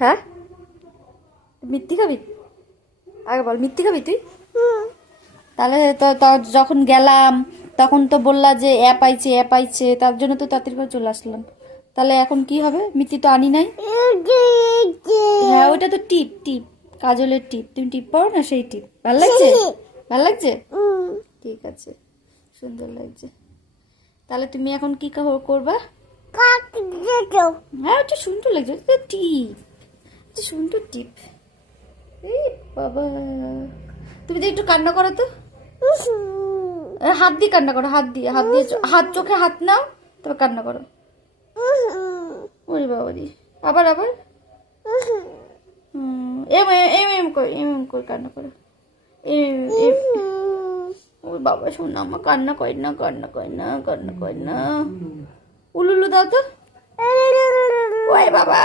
হ্যাঁ, মিথ্যি খাবি? আগে বল, মিথ্যি খাবি তুই? তাহলে তো যখন গেলাম তখন তো বললা যে অ্যাপ আইছে, তার জন্য তো তাড়াতাড়ি করে চলে আসলাম। তাহলে এখন কি হবে? মিথ্যি তো আনি নাই। হ্যাঁ, ওইটা তো টিপ টিপ, কাজলের টিপ। তুমি টিপ পারো না? সেই টিপ ভালো লাগছে? ভালো লাগছে? ঠিক আছে, সুন্দর লাগছে। তাহলে তুমি এখন কি করবা? হ্যাঁ, ওটা সুন্দর লাগছে, টিপ, সুন্দর টিপ। এই বাবা, তুমি যে একটু কান্না করো তো, হাত দিয়ে কান্না করো, হাত দিয়ে হাত চোখে হাত নাও, তবে কান্না করো। ওরে বাবা রে, আবার আবার এম এম এম করে কান্না করো। ওর বাবা শোনা, আমার কান্না করে না। উলুলু দাও তো। ওই বাবা।